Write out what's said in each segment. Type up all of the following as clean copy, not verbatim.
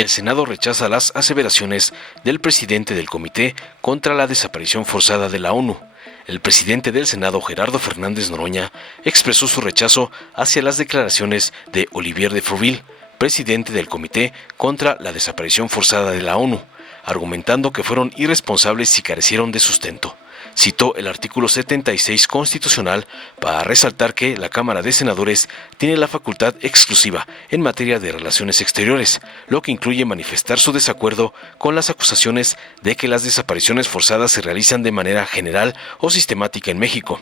El Senado rechaza las aseveraciones del presidente del Comité contra la Desaparición Forzada de la ONU. El presidente del Senado, Gerardo Fernández Noroña, expresó su rechazo hacia las declaraciones de Olivier de Fruville, presidente del Comité contra la Desaparición Forzada de la ONU, argumentando que fueron irresponsables y carecieron de sustento. Citó el artículo 76 constitucional para resaltar que la Cámara de Senadores tiene la facultad exclusiva en materia de relaciones exteriores, lo que incluye manifestar su desacuerdo con las acusaciones de que las desapariciones forzadas se realizan de manera general o sistemática en México.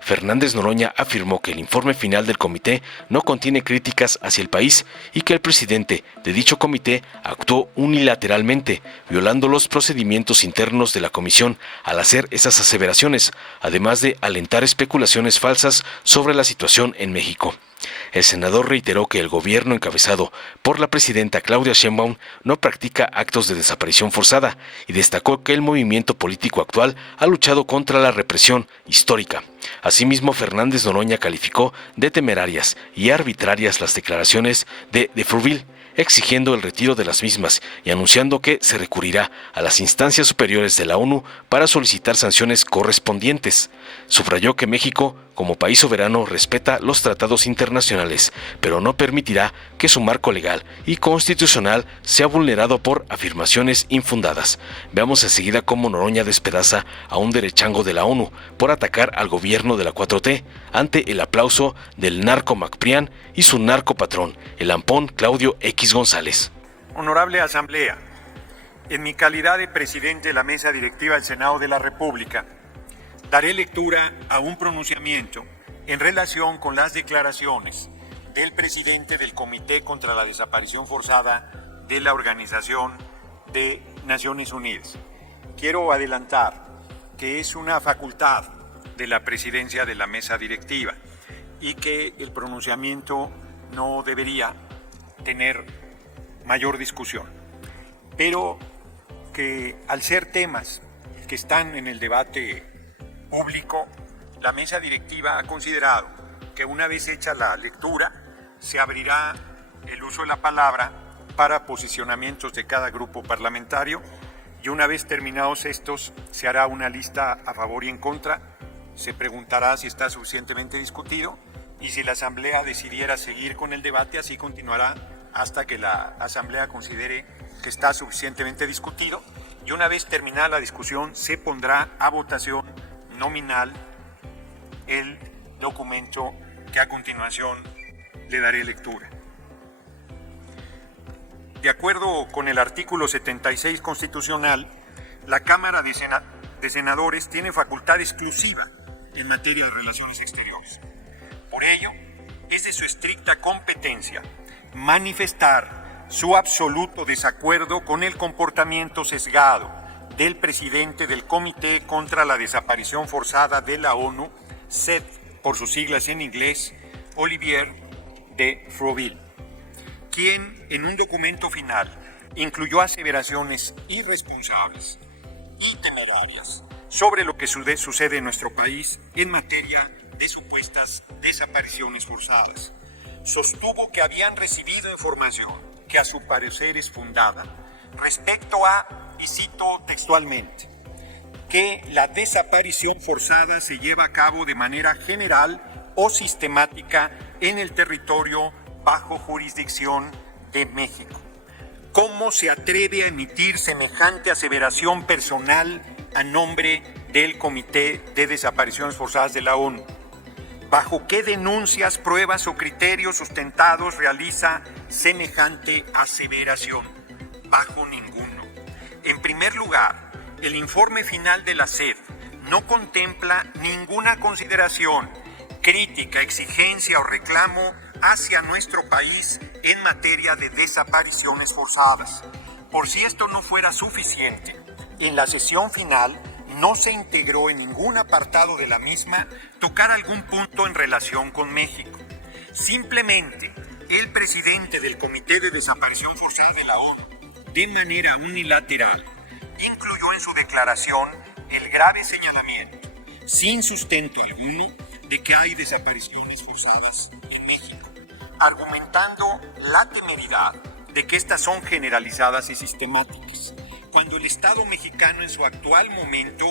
Fernández Noroña afirmó que el informe final del comité no contiene críticas hacia el país y que el presidente de dicho comité actuó unilateralmente, violando los procedimientos internos de la comisión al hacer esas aseveraciones, además de alentar especulaciones falsas sobre la situación en México. El senador reiteró que el gobierno encabezado por la presidenta Claudia Sheinbaum no practica actos de desaparición forzada y destacó que el movimiento político actual ha luchado contra la represión histórica. Asimismo, Fernández Noroña calificó de temerarias y arbitrarias las declaraciones de Fruville, exigiendo el retiro de las mismas y anunciando que se recurrirá a las instancias superiores de la ONU para solicitar sanciones correspondientes. Subrayó que México, como país soberano, respeta los tratados internacionales, pero no permitirá que su marco legal y constitucional sea vulnerado por afirmaciones infundadas. Veamos enseguida cómo Noroña despedaza a un derechango de la ONU por atacar al gobierno de la 4T ante el aplauso del narco Macprián y su narcopatrón, el ampón Claudio X González. Honorable Asamblea, en mi calidad de presidente de la Mesa Directiva del Senado de la República, daré lectura a un pronunciamiento en relación con las declaraciones del presidente del Comité contra la Desaparición Forzada de la Organización de Naciones Unidas. Quiero adelantar que es una facultad de la presidencia de la Mesa Directiva y que el pronunciamiento no debería tener mayor discusión, pero que al ser temas que están en el debate público, la mesa directiva ha considerado que una vez hecha la lectura, se abrirá el uso de la palabra para posicionamientos de cada grupo parlamentario y una vez terminados estos, se hará una lista a favor y en contra, se preguntará si está suficientemente discutido y si la Asamblea decidiera seguir con el debate, así continuará hasta que la Asamblea considere que está suficientemente discutido y una vez terminada la discusión, se pondrá a votación nominal el documento que a continuación le daré lectura. De acuerdo con el artículo 76 constitucional, la Cámara de Senadores tiene facultad exclusiva en materia de relaciones exteriores. Por ello, es de su estricta competencia manifestar su absoluto desacuerdo con el comportamiento sesgado del presidente del Comité contra la Desaparición Forzada de la ONU, CED, por sus siglas en inglés, Olivier de Fruville, quien en un documento final incluyó aseveraciones irresponsables y temerarias sobre lo que sucede en nuestro país en materia de supuestas desapariciones forzadas. Sostuvo que habían recibido información que a su parecer es fundada respecto a, y cito textualmente, que la desaparición forzada se lleva a cabo de manera general o sistemática en el territorio bajo jurisdicción de México. ¿Cómo se atreve a emitir semejante aseveración personal a nombre del Comité de Desapariciones Forzadas de la ONU? ¿Bajo qué denuncias, pruebas o criterios sustentados realiza semejante aseveración? Bajo ninguno. En primer lugar, el informe final de la CED no contempla ninguna consideración, crítica, exigencia o reclamo hacia nuestro país en materia de desapariciones forzadas. Por si esto no fuera suficiente, en la sesión final no se integró en ningún apartado de la misma tocar algún punto en relación con México. Simplemente, el presidente del Comité de Desaparición Forzada de la ONU, de manera unilateral, incluyó en su declaración el grave señalamiento, sin sustento alguno, de que hay desapariciones forzadas en México, argumentando la temeridad de que estas son generalizadas y sistemáticas, cuando el Estado mexicano en su actual momento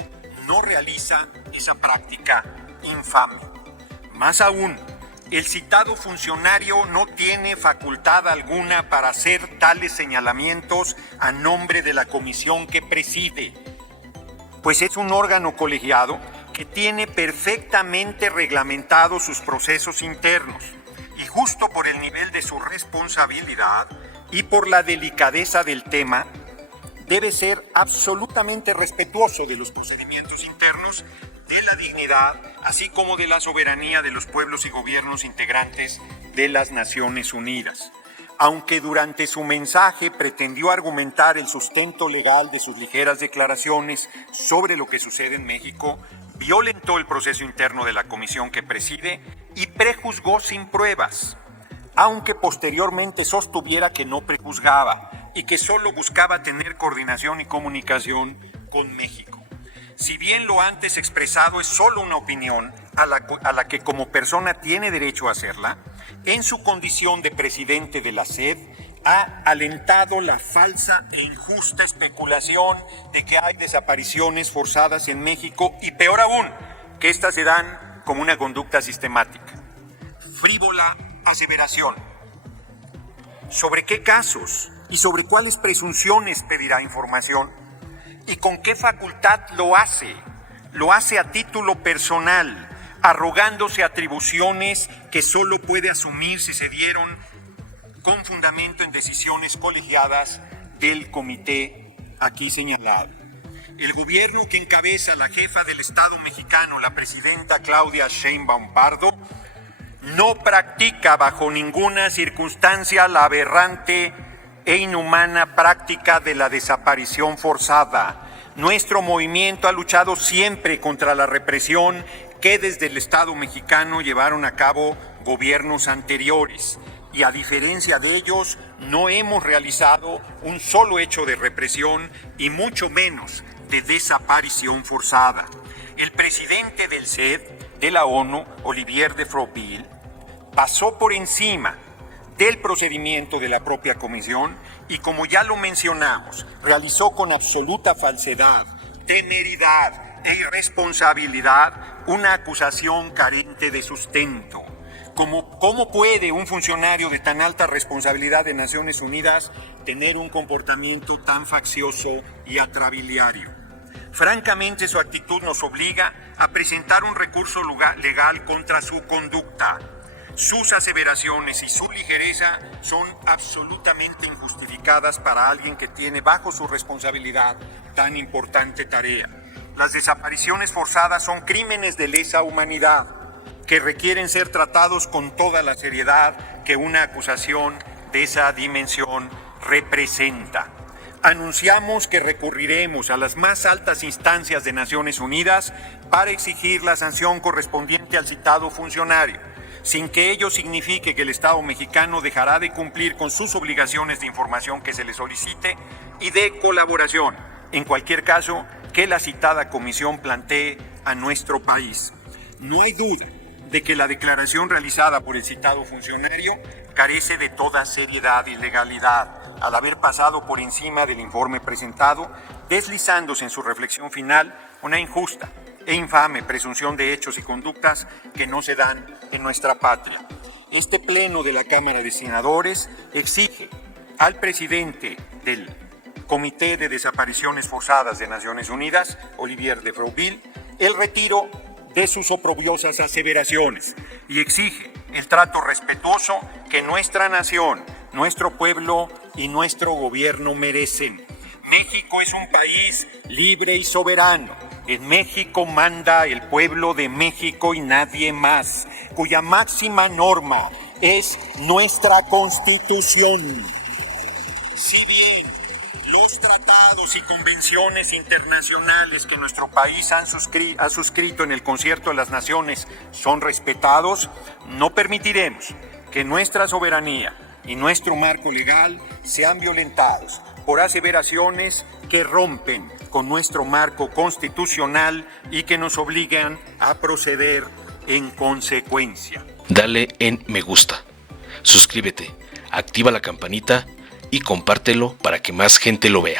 no realiza esa práctica infame. Más aún, el citado funcionario no tiene facultad alguna para hacer tales señalamientos a nombre de la comisión que preside, pues es un órgano colegiado que tiene perfectamente reglamentados sus procesos internos y justo por el nivel de su responsabilidad y por la delicadeza del tema, debe ser absolutamente respetuoso de los procedimientos internos, de la dignidad, así como de la soberanía de los pueblos y gobiernos integrantes de las Naciones Unidas. Aunque durante su mensaje pretendió argumentar el sustento legal de sus ligeras declaraciones sobre lo que sucede en México, violentó el proceso interno de la comisión que preside y prejuzgó sin pruebas, aunque posteriormente sostuviera que no prejuzgaba y que solo buscaba tener coordinación y comunicación con México. Si bien lo antes expresado es solo una opinión a la que como persona tiene derecho a hacerla, en su condición de presidente de la SED ha alentado la falsa e injusta especulación de que hay desapariciones forzadas en México y peor aún, que éstas se dan como una conducta sistemática. Frívola aseveración. ¿Sobre qué casos y sobre cuáles presunciones pedirá información? ¿Y con qué facultad lo hace? Lo hace a título personal, arrogándose atribuciones que solo puede asumir si se dieron con fundamento en decisiones colegiadas del comité aquí señalado. El gobierno que encabeza la jefa del Estado mexicano, la presidenta Claudia Sheinbaum Pardo, no practica bajo ninguna circunstancia la aberrante e inhumana práctica de la desaparición forzada. Nuestro movimiento ha luchado siempre contra la represión que desde el Estado mexicano llevaron a cabo gobiernos anteriores y a diferencia de ellos no hemos realizado un solo hecho de represión y mucho menos de desaparición forzada. El presidente del SED de la ONU, Olivier de Froville, pasó por encima del procedimiento de la propia comisión y, como ya lo mencionamos, realizó con absoluta falsedad, temeridad e irresponsabilidad una acusación carente de sustento. ¿Cómo puede un funcionario de tan alta responsabilidad de Naciones Unidas tener un comportamiento tan faccioso y atrabiliario? Francamente, su actitud nos obliga a presentar un recurso legal contra su conducta. Sus aseveraciones y su ligereza son absolutamente injustificadas para alguien que tiene bajo su responsabilidad tan importante tarea. Las desapariciones forzadas son crímenes de lesa humanidad que requieren ser tratados con toda la seriedad que una acusación de esa dimensión representa. Anunciamos que recurriremos a las más altas instancias de Naciones Unidas para exigir la sanción correspondiente al citado funcionario, sin que ello signifique que el Estado mexicano dejará de cumplir con sus obligaciones de información que se le solicite y de colaboración, en cualquier caso que la citada comisión plantee a nuestro país. No hay duda de que la declaración realizada por el citado funcionario carece de toda seriedad y legalidad, al haber pasado por encima del informe presentado, deslizándose en su reflexión final una injusta e infame presunción de hechos y conductas que no se dan en nuestra patria. Este pleno de la Cámara de Senadores exige al presidente del Comité de Desapariciones Forzadas de Naciones Unidas, Olivier de Froville, el retiro de sus oprobiosas aseveraciones y exige el trato respetuoso que nuestra nación, nuestro pueblo y nuestro gobierno merecen. México es un país libre y soberano. En México manda el pueblo de México y nadie más, cuya máxima norma es nuestra Constitución. Si bien los tratados y convenciones internacionales que nuestro país ha suscrito en el Concierto de las Naciones son respetados, no permitiremos que nuestra soberanía y nuestro marco legal sean violentados por aseveraciones que rompen con nuestro marco constitucional y que nos obligan a proceder en consecuencia. Dale en me gusta, suscríbete, activa la campanita y compártelo para que más gente lo vea.